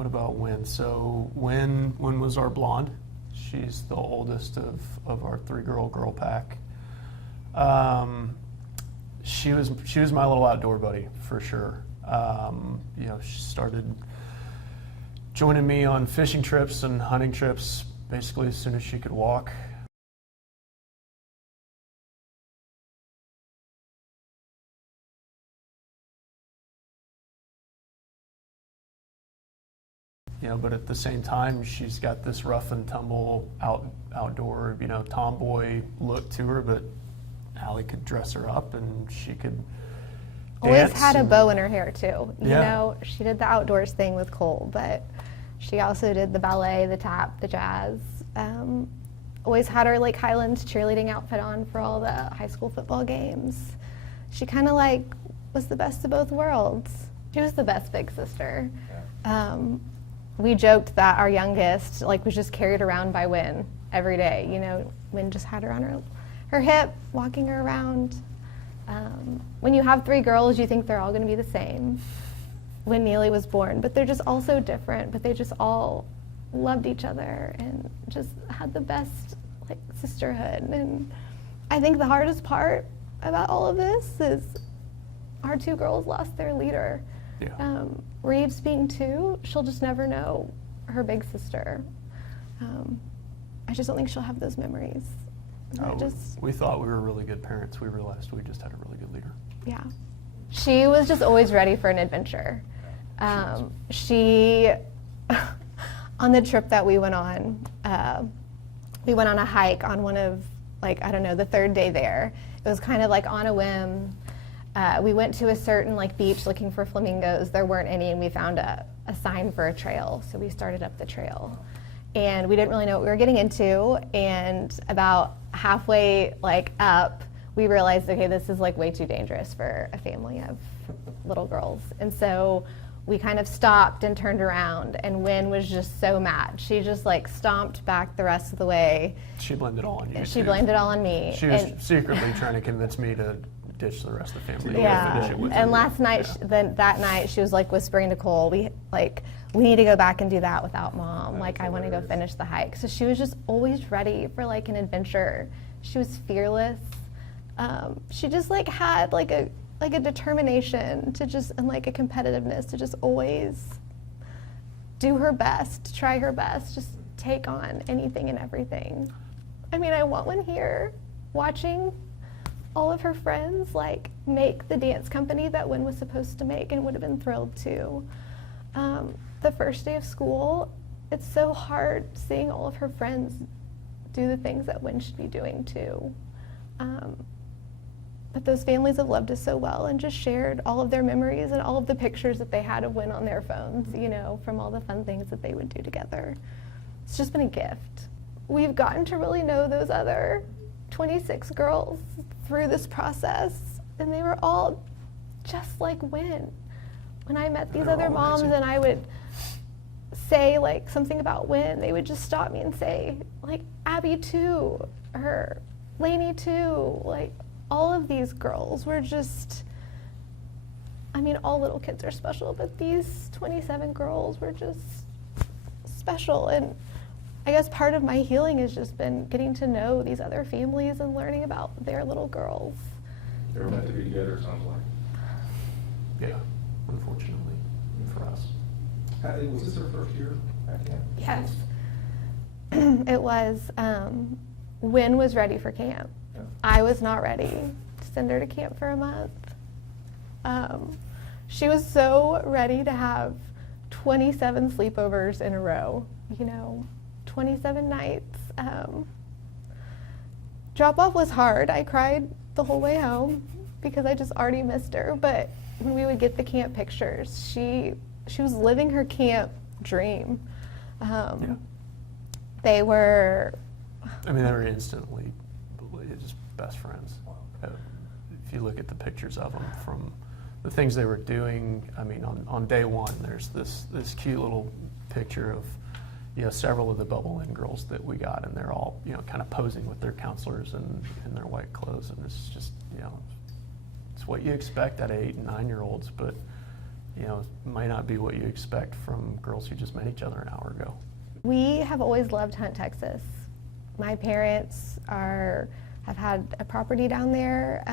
What about Wynn? So Wynn was our blonde. She's the oldest of our three-girl pack. She was my little outdoor buddy for sure. She started joining me on fishing trips and hunting trips basically as soon as she could walk. But at the same time, she's got this rough and tumble outdoor, tomboy look to her, but Alli could dress her up and she could always dance had a bow in her hair too. Yeah. She did the outdoors thing with Cole, but she also did the ballet, the tap, the jazz. Always had her like Highlands cheerleading outfit on for all the high school football games. She kind of like was the best of both worlds. She was the best big sister. We joked that our youngest was just carried around by Wynn every day. Wynn just had her on her hip, walking her around. When you have three girls, you think they're all going to be the same when Neely was born, but they're just all so different, but they just all loved each other and just had the best sisterhood. And I think the hardest part about all of this is our two girls lost their leader. Yeah. Reeves being 2, she'll just never know her big sister. I just don't think she'll have those memories. We thought we were really good parents. We realized we just had a really good leader. Yeah. She was just always ready for an adventure. She on the trip that we went on a hike on one of, the third day there. It was kind of on a whim. We went to a certain beach looking for flamingos. There weren't any, and we found a sign for a trail. So we started up the trail. And we didn't really know what we were getting into. And about halfway up, we realized, okay, this is way too dangerous for a family of little girls. And so we kind of stopped and turned around, and Wynn was just so mad. She just stomped back the rest of the way. She blamed it all on you. She blamed it all on me. She was secretly trying to convince me to ditch the rest of the family. Yeah. Finish it with And her. last night, that night, she was whispering to Cole, we need to go back and do that without Mom. I want to go finish the hike. So she was just always ready for an adventure. She was fearless. She just had a determination to just, and a competitiveness to just always do her best, try her best, just take on anything and everything. I mean, I want one here watching all of her friends make the dance company that Wynn was supposed to make and would have been thrilled to. The first day of school, it's so hard seeing all of her friends do the things that Wynn should be doing too. But those families have loved us so well and just shared all of their memories and all of the pictures that they had of Wynn on their phones, from all the fun things that they would do together. It's just been a gift. We've gotten to really know those other 26 girls through this process, and they were all just like Wynn. When I met these other moms and I would say something about Wynn, they would just stop me and say Abby too, or Lainey too, all of these girls were just, all little kids are special, but these 27 girls were just special. And I guess part of my healing has just been getting to know these other families and learning about their little girls. They were meant to be together, it sounds like. Yeah, unfortunately for us. Was this her first year at camp? Yes. It was. Wynn was ready for camp. Yeah. I was not ready to send her to camp for a month. She was so ready to have 27 sleepovers in a row, 27 nights. Drop-off was hard. I cried the whole way home because I just already missed her. But when we would get the camp pictures, she was living her camp dream. They were... they were instantly just best friends. If you look at the pictures of them from the things they were doing, on day one, there's this cute little picture of several of the Bubble In girls that we got, and they're all kind of posing with their counselors in their white clothes, and it's just it's what you expect out of 8 and 9-year-olds, but might not be what you expect from girls who just met each other an hour ago. We have always loved Hunt, Texas. My parents have had a property down there.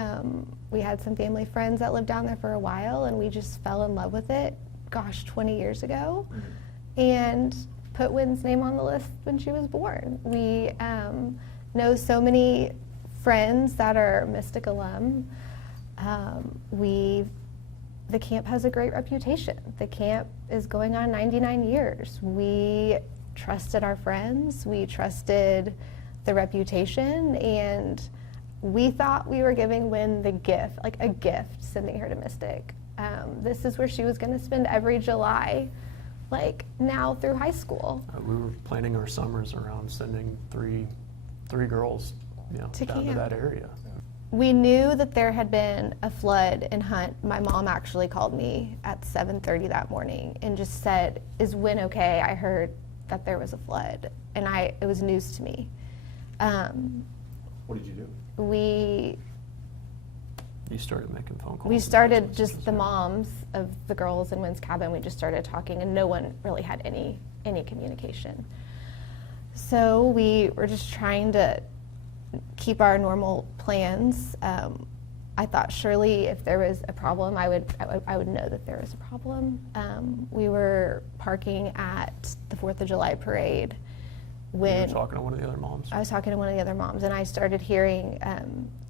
We had some family friends that lived down there for a while, and we just fell in love with it, 20 years ago, and put Wynn's name on the list when she was born. We know so many friends that are Mystic alum. The camp has a great reputation. The camp is going on 99 years. We trusted our friends, we trusted the reputation, and we thought we were giving Wynn the gift, like a gift, sending her to Mystic. This is where she was going to spend every July, like now through high school. We were planning our summers around sending three girls To down to camp. that area. We knew that there had been a flood in Hunt. My mom actually called me at 7:30 that morning and just said, "Is Wynn okay? I heard that there was a flood." And it was news to me. What did you do? You started making phone calls. We and started text just messages, the right? moms of the girls in Wynn's cabin. We just started talking, and no one really had any communication. So we were just trying to keep our normal plans. I thought surely if there was a problem, I would know that there was a problem. We were parking at the 4th of July parade You when were talking to one of the other moms. I was talking to one of the other moms, and I started hearing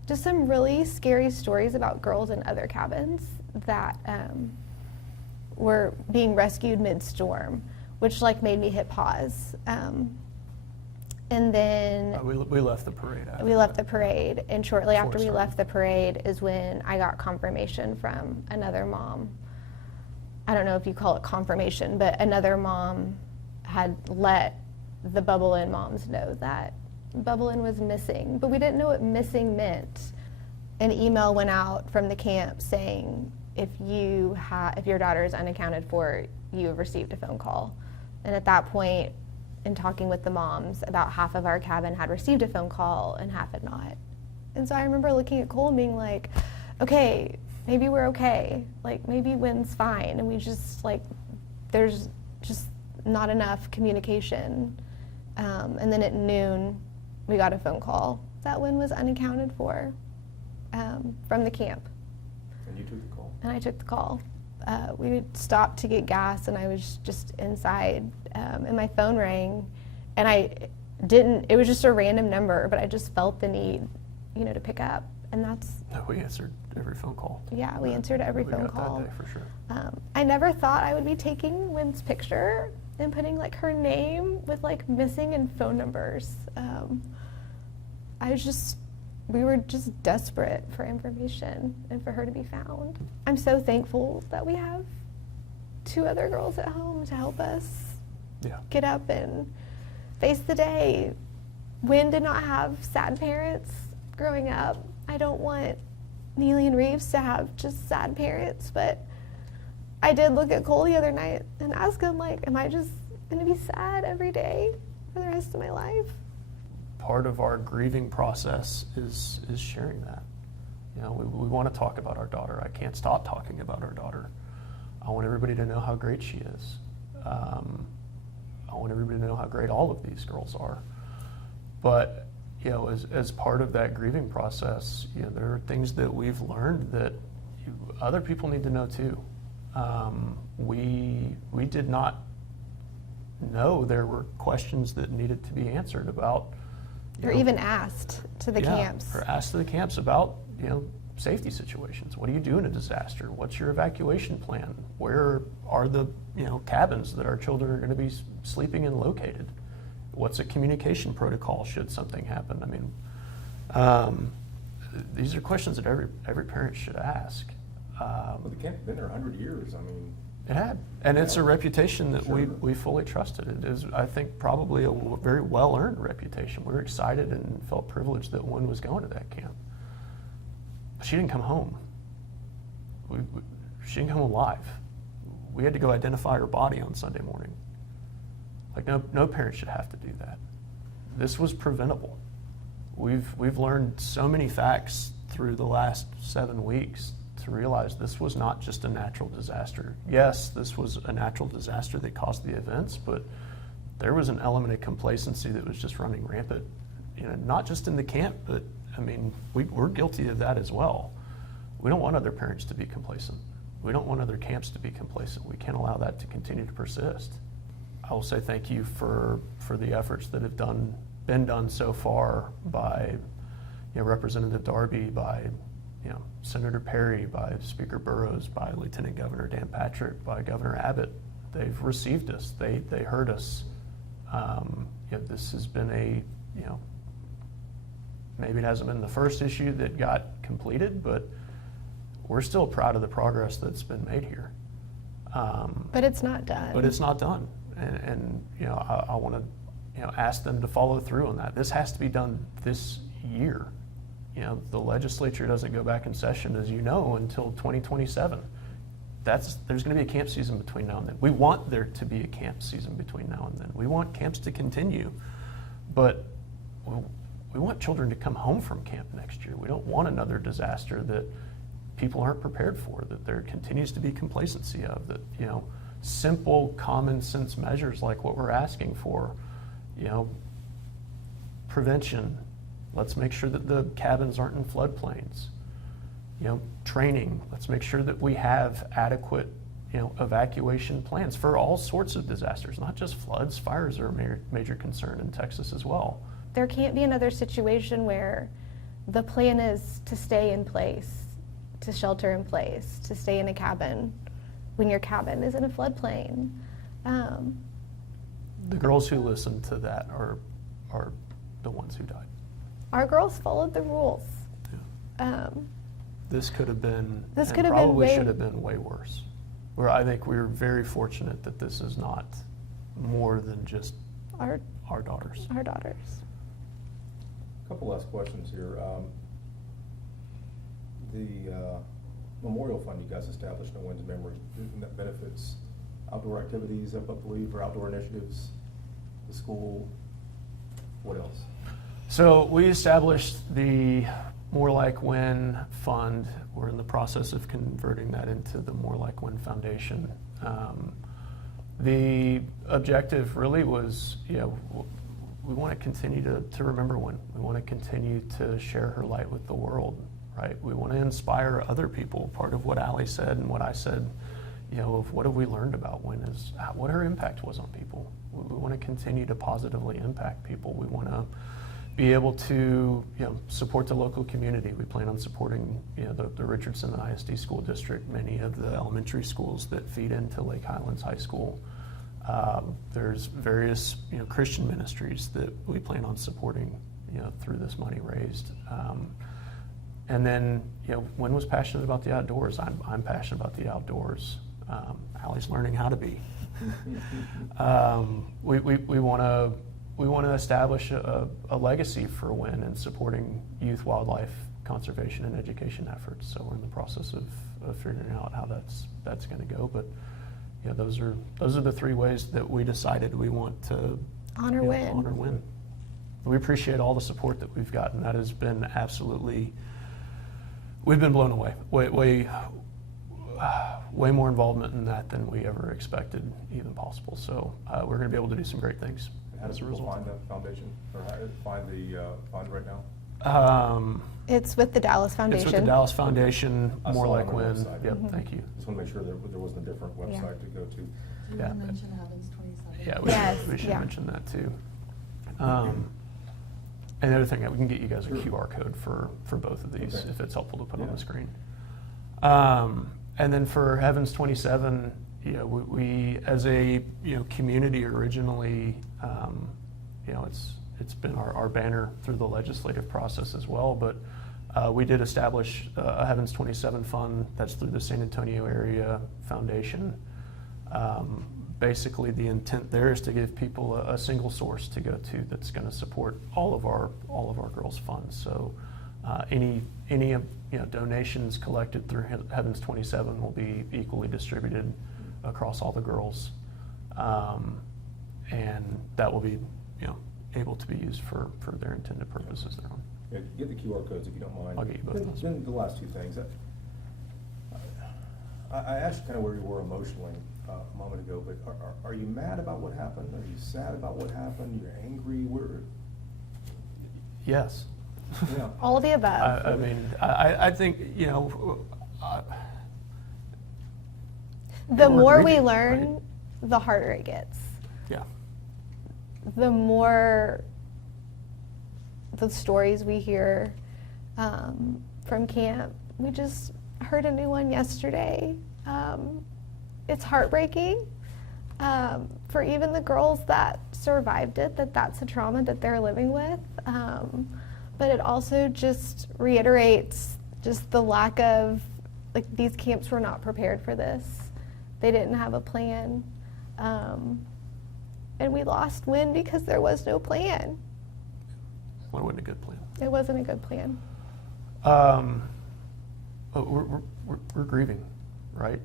just some really scary stories about girls in other cabins that were being rescued mid-storm, which made me hit pause. And then We left the parade after we left the that. parade, and shortly Before after it we started. left the parade is when I got confirmation from another mom. I don't know if you call it confirmation, but another mom had let the Bubble Inn moms know that Bubble Inn was missing, but we didn't know what missing meant. An email went out from the camp saying, if your daughter is unaccounted for, you have received a phone call. And at that point, in talking with the moms, about half of our cabin had received a phone call and half had not. And so I remember looking at Cole and being like, okay, maybe we're okay. Maybe Wynn's fine. And we just, there's just not enough communication. And then at noon, we got a phone call that Wynn was unaccounted for from the camp. And you took the call? And I took the call. We stopped to get gas, and I was just inside, and my phone rang, and it was just a random number, but I just felt the need, to pick up, and that's, No, we answered every phone call. yeah, we answered every we phone got call. That day for sure. I never thought I would be taking Wynn's picture and putting her name with missing and phone numbers. We were just desperate for information and for her to be found. I'm so thankful that we have 2 other girls at home to help us Yeah. get up and face the day. Wynn did not have sad parents growing up. I don't want Neely and Reeves to have just sad parents, but I did look at Cole the other night and ask him, am I just going to be sad every day for the rest of my life? Part of our grieving process is sharing that. We want to talk about our daughter. I can't stop talking about our daughter. I want everybody to know how great she is. I want everybody to know how great all of these girls are. But as part of that grieving process, there are things that we've learned that other people need to know too. We did not know there were questions that needed to be answered about. Or even asked to the camps. Or asked to the camps about safety situations. What do you do in a disaster? What's your evacuation plan? Where are the cabins that our children are going to be sleeping in located? What's a communication protocol should something happen? These are questions that every parent should ask. Well, the camp's been there 100 years. It had, and it's a reputation that Sure. we fully trusted. It is, I think, probably a very well-earned reputation. We were excited and felt privileged that Wynn was going to that camp. But she didn't come home. She didn't come alive. We had to go identify her body on Sunday morning. No parent should have to do that. This was preventable. We've learned so many facts through the last 7 weeks to realize this was not just a natural disaster. Yes, this was a natural disaster that caused the events, but there was an element of complacency that was just running rampant, not just in the camp, but I mean, we're guilty of that as well. We don't want other parents to be complacent. We don't want other camps to be complacent. We can't allow that to continue to persist. I will say thank you for the efforts that have been done so far by Representative Darby, by Senator Perry, by Speaker Burrows, by Lieutenant Governor Dan Patrick, by Governor Abbott. They've received us. They heard us. This has been maybe it hasn't been the first issue that got completed, but we're still proud of the progress that's been made here. But it's not done. But it's not done. And I want to ask them to follow through on that. This has to be done this year. The legislature doesn't go back in session, as you know, until 2027. There's going to be a camp season between now and then. We want there to be a camp season between now and then. We want camps to continue, but we want children to come home from camp next year. We don't want another disaster that people aren't prepared for, that there continues to be complacency of, that simple common sense measures like what we're asking for, prevention. Let's make sure that the cabins aren't in floodplains. Training. Let's make sure that we have adequate, evacuation plans for all sorts of disasters, not just floods. Fires are a major concern in Texas as well. There can't be another situation where the plan is to stay in place, to shelter in place, to stay in a cabin when your cabin is in a floodplain. The girls who listened to that are the ones who died. Our girls followed the rules. Yeah. This could have been, This and could have been probably way- should have been way worse. Where I think we're very fortunate that this is not more than just Our daughters. daughters. Couple last questions here. The memorial fund you guys established in Wynn's memory, that benefits outdoor activities, I believe, or outdoor initiatives, the school. What else? So we established the More Like Wynn Fund. We're in the process of converting that into the More Like Wynn Foundation. The objective really was, we want to continue to remember Wynn. We want to continue to share her light with the world, right? We want to inspire other people. Part of what Alli said and what I said, of what have we learned about Wynn is what her impact was on people. We want to continue to positively impact people. We want to be able to support the local community. We plan on supporting the Richardson ISD School District, many of the elementary schools that feed into Lake Highlands High School. There's various Christian ministries that we plan on supporting through this money raised. And then Wynn was passionate about the outdoors. I'm passionate about the outdoors. Alli's learning how to be. We want to establish a legacy for Wynn in supporting youth wildlife conservation and education efforts. So we're in the process of figuring out how that's going to go. But those are the three ways that we decided we want to Honor Wynn. Honor Wynn. We appreciate all the support that we've gotten. That has been absolutely. We've been blown away. Way more involvement in that than we ever expected even possible. So we're going to be able to do some great things. How As do a people result. find the foundation, or how to find the fund right now? It's with the Dallas It's Foundation. with the Dallas Foundation, I More saw it Like on their Wynn. website. Yep, thank you. Just want to make sure there wasn't a different Yeah. website to go to. Do you Yeah. want to mention Heavens 27? Yeah, Yes, we should yeah. mention that too. And the other thing, we can get you guys a Sure. QR code for both of these Okay. if it's helpful to put on Yeah. the screen. And then for Heavens 27, we as a community originally, it's been our banner through the legislative process as well. But we did establish a Heavens 27 fund that's through the San Antonio Area Foundation. Basically, the intent there is to give people a single source to go to that's going to support all of our girls' funds. So any donations collected through Heavens 27 will be equally distributed across all the girls, and that will be able to be used for their intended purposes thereon. Yeah, get the QR codes if you don't mind. I'll get you both of those. Then the last two things. I asked you kind of where you were emotionally a moment ago, but are you mad about what happened? Are you sad about what happened? You're angry? Yes. Yeah. All of the above. I mean, I think, The we're more we grieving, learn, right? the harder it gets. Yeah. The more the stories we hear from camp. We just heard a new one yesterday. It's heartbreaking for even the girls that survived it, that's a trauma that they're living with. But it also just reiterates just the lack of, like, these camps were not prepared for this. They didn't have a plan. And we lost wind because there was no plan. Well, it wasn't a good plan. It wasn't a good plan. But we're grieving, right?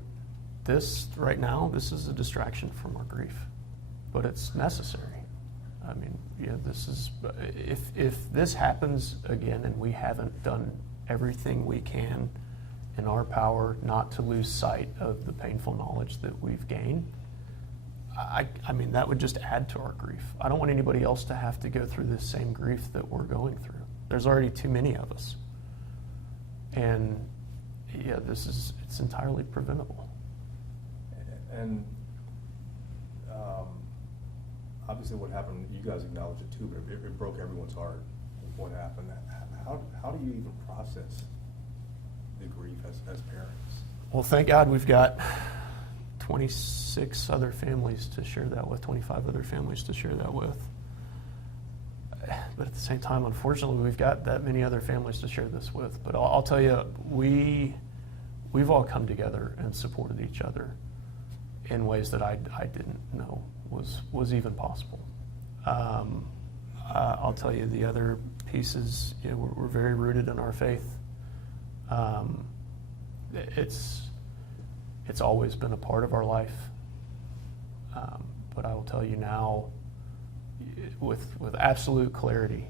This, right now, this is a distraction from our grief, but it's necessary. I mean, this is, if this happens again and we haven't done everything we can in our power not to lose sight of the painful knowledge that we've gained, I mean, that would just add to our grief. I don't want anybody else to have to go through this same grief that we're going through. There's already too many of us. And yeah, it's entirely preventable. And obviously what happened, you guys acknowledge it too, but it broke everyone's heart, what happened. How do you even process the grief as parents? Well, thank God we've got 26 other families to share that with, 25 other families to share that with. But at the same time, unfortunately, we've got that many other families to share this with. But I'll tell you, we've all come together and supported each other in ways that I didn't know was even possible. I'll tell you, the other pieces, we're very rooted in our faith. It's always been a part of our life. But I will tell you now, with absolute clarity,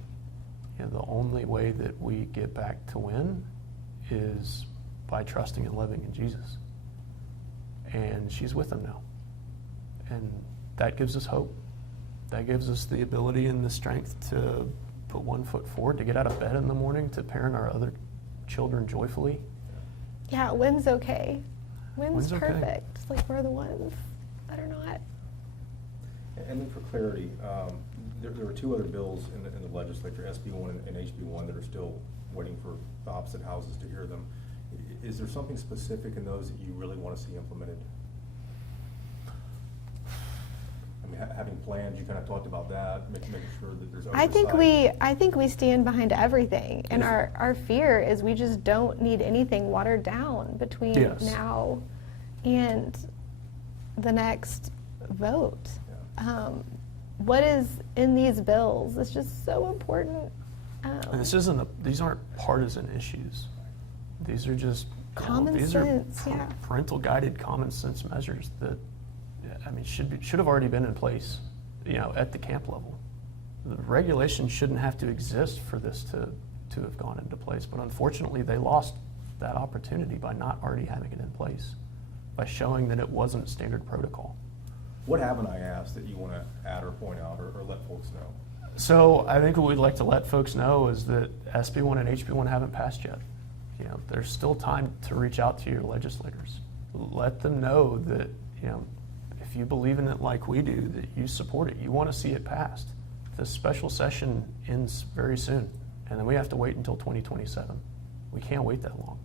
the only way that we get back to win is by trusting and living in Jesus. And she's with them now. And that gives us hope. That gives us the ability and the strength to put one foot forward, to get out of bed in the morning, to parent our other children joyfully. Yeah, win's okay. Win's okay. perfect. It's like we're the ones that are not. And then for clarity, there are two other bills in the legislature, SB1 and HB1, that are still waiting for the opposite houses to hear them. Is there something specific in those that you really want to see implemented? I mean, having plans, you kind of talked about that, making sure that there's oversight. I think we stand behind everything, and our fear is we just don't need anything watered down between Yes. now and the next vote. Yeah. What is in these bills is just so important. And these aren't partisan issues. These are just Common these sense, are yeah. parental guided common sense measures that, I mean, should have already been in place, at the camp level. The regulations shouldn't have to exist for this to have gone into place, but unfortunately they lost that opportunity by not already having it in place, by showing that it wasn't standard protocol. What haven't I asked that you want to add or point out or let folks know? So I think what we'd like to let folks know is that SB1 and HB1 haven't passed yet. There's still time to reach out to your legislators. Let them know that, if you believe in it like we do, that you support it, you want to see it passed. The special session ends very soon, and then we have to wait until 2027. We can't wait that long.